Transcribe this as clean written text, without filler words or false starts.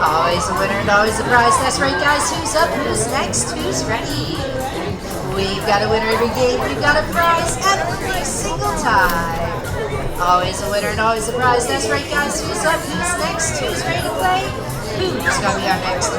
Always a winner and always a prize. That's right, guys. Who's up? Who's next? Who's ready? We've got a winner every game. We've got a prize every single time. Always a winner and always a prize. That's right, guys. Who's up? Who's next? Who's ready to play? Who's going to be our next